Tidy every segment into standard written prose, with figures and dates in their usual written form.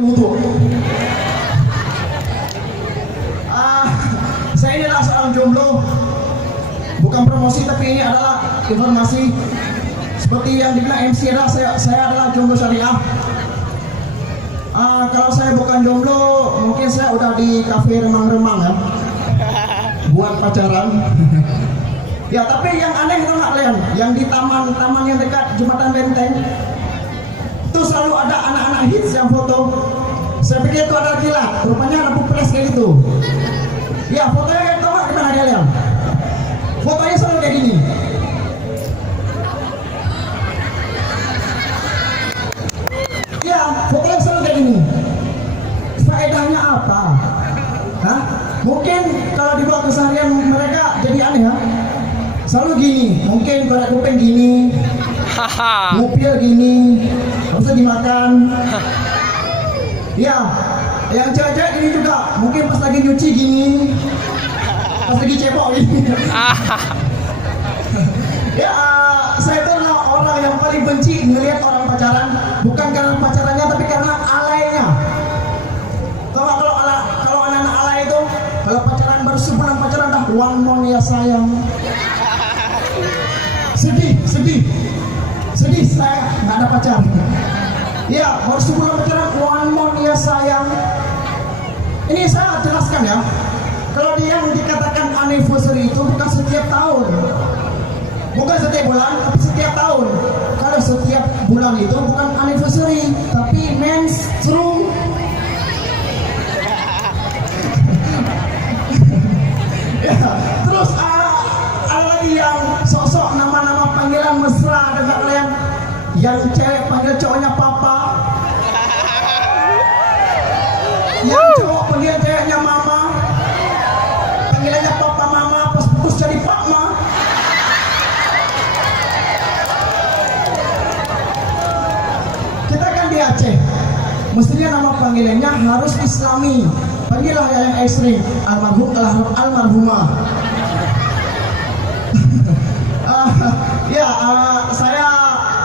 Wudhu. Saya ini adalah seorang jomblo. Bukan promosi, tapi ini adalah informasi. Seperti yang dibilang MC adalah saya adalah jomblo syariah. Kalau saya bukan jomblo, mungkin saya udah di kafe remang-remang ya, buat pacaran. Ya, tapi yang aneh itu nggak kalian, yang di taman yang dekat Jembatan Benteng, itu selalu ada anak-anak hits yang foto. Saya pikir itu ada kilat, rupanya lampu flash kayak gitu. Ya, fotonya kayak itu nggak, gimana kalian? Fotonya selalu kayak gini. Ya, fotonya selalu kayak gini. Faedahnya apa? Hah? Mungkin kalau dibawa keseharian mereka jadi aneh ya. Selalu gini, mungkin korek kuping gini, ngupil gini, bisa dimakan. Ya, yang cewek-cewek gini juga, mungkin pas lagi nyuci gini, pas lagi cebok gini. Ya, saya itu adalah orang yang paling benci ngelihat orang pacaran, bukan karena pacarannya, tapi karena alaynya. Kalau anak-anak alay itu, kalau pacaran baru sebulan pacaran dah one more ya sayang. Sedih saya nggak ada pacar. Ya, baru sebulan pacaran one more ya sayang. Ini saya jelaskan ya. Kalau dia yang dikatakan anniversary itu bukan setiap tahun, bukan setiap bulan, tapi setiap tahun. Kalau setiap bulan itu bukan anniversary, tapi menstru. Ya, terus ada lagi yang sosok nama-nama panggilan mesra dengan kalian. Yang cewek panggil cowoknya papa, yang cowok panggil ceweknya mama, panggilannya papa mama, pas putus jadi pakma. Kita kan di Aceh, mestinya nama panggilannya harus Islami. Panggillah yang ekstrim, almarhum almarhumah. Saya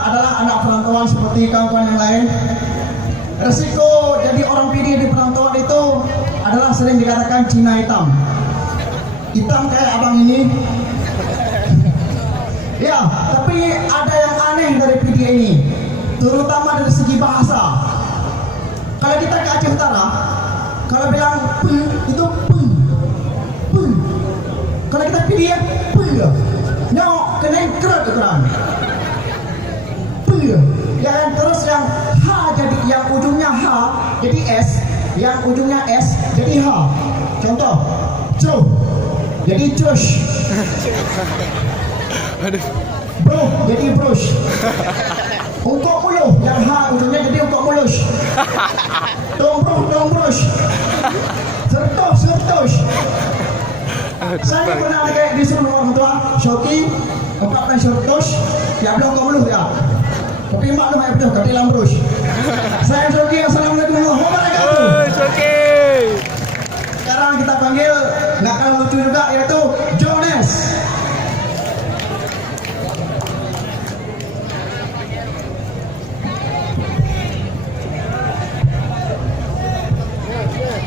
adalah anak perantauan seperti kawan-kawan yang lain. Resiko jadi orang PD di perantauan itu adalah sering dikatakan Cina hitam. Hitam kayak abang ini. Ya, tapi ada yang aneh dari PD ini, terutama dari segi bahasa. Kalau kita ke Aceh Utara, kalau bilang itu peng. Kalau kita PD ya nyok kena kerat keteran. Ya, terus yang H jadi yang ujungnya H jadi S, yang ujungnya S jadi H. Contoh, cuh jadi cush. Bro jadi brush. Untuk mulu yang H ujungnya jadi untuk mulus. Dong brush. Sertos. Saya pernah kayak disuruh orang tua, Shoki, ungkapkan sertos, ya belum kau mulu ya. Tapi maklum ya betul, kati lambrus. Saya Shoki, assalamualaikum warahmatullahi wabarakatuh. Shoki. Sekarang kita panggil nggak kalah lucu juga, yaitu Jones.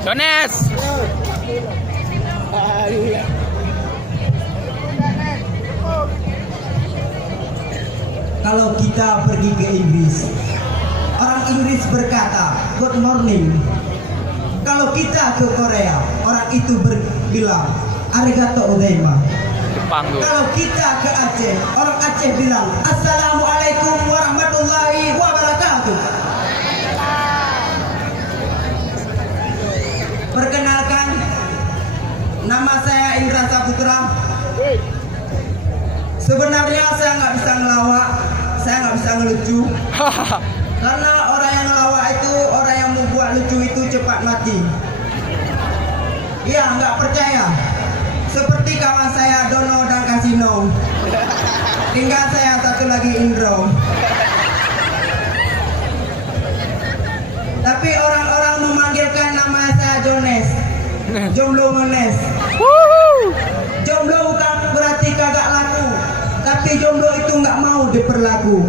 Jones. Kalau kita pergi ke Inggris, orang Inggris berkata good morning. Kalau kita ke Korea, orang itu bilang arigato gozaimashita. Jepang tuh. Kalau kita ke Aceh, orang Aceh bilang assalamualaikum warahmatullahi wabarakatuh. Perkenalkan, nama saya Indra Saputra. Sebenarnya saya nggak bisa ngelawak, saya nggak bisa ngelucu. Karena orang yang ngelawak itu, orang yang membuat lucu itu cepat mati. Iya, nggak percaya. Seperti kawan saya Dono dan Kasino. Tinggal saya satu lagi Indro. Tapi orang-orang memanggilkan nama saya Jones. Jomblo Mones. Jomblo bukan berarti kagak laku, tapi jomblo itu nggak mau diperlaku.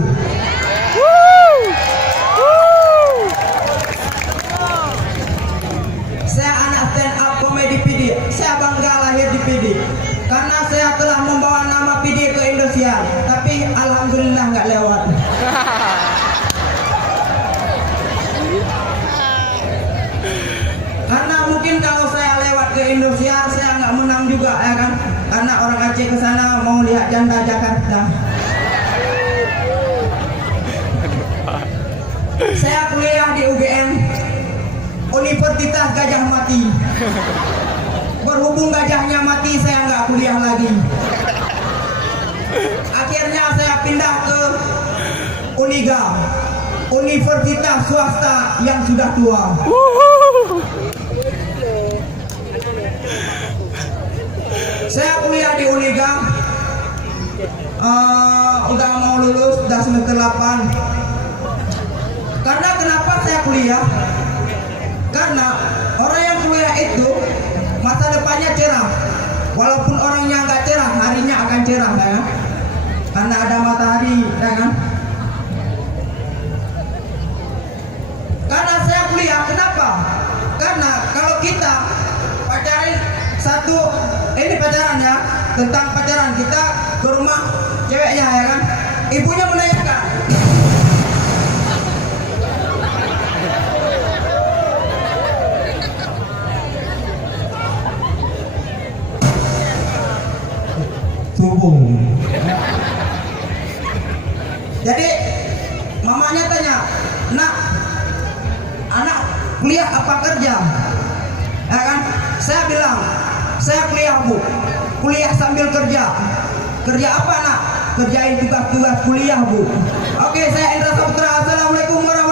Indosiar saya nggak menang juga ya kan, karena orang Aceh ke sana mau lihat janda Jakarta. Saya kuliah di UGM, Universitas Gajah Mati. Berhubung gajahnya mati, saya nggak kuliah lagi. Akhirnya saya pindah ke Uniga, universitas swasta yang sudah tua. Saya kuliah di Uniga, udah mau lulus, udah semester 8. Karena kenapa saya kuliah? Karena orang yang kuliah itu masa depannya cerah. Walaupun orangnya nggak cerah, harinya akan cerah ya. Karena ada matahari, ya kan? Karena saya kuliah, kenapa? Karena kalau kita pacaran ini pacaran ya, tentang pacaran kita ke rumah ceweknya ya kan, ibunya menanyakan, subuh. Jadi mamanya tanya, nak, anak kuliah apa kerja? Ya kan? Saya bilang, saya kuliah bu, kuliah sambil kerja. Kerja apa nak? Kerjain tugas-tugas kuliah bu. Oke, saya Indra Saputra. Assalamualaikum warahmatullahi wabarakatuh.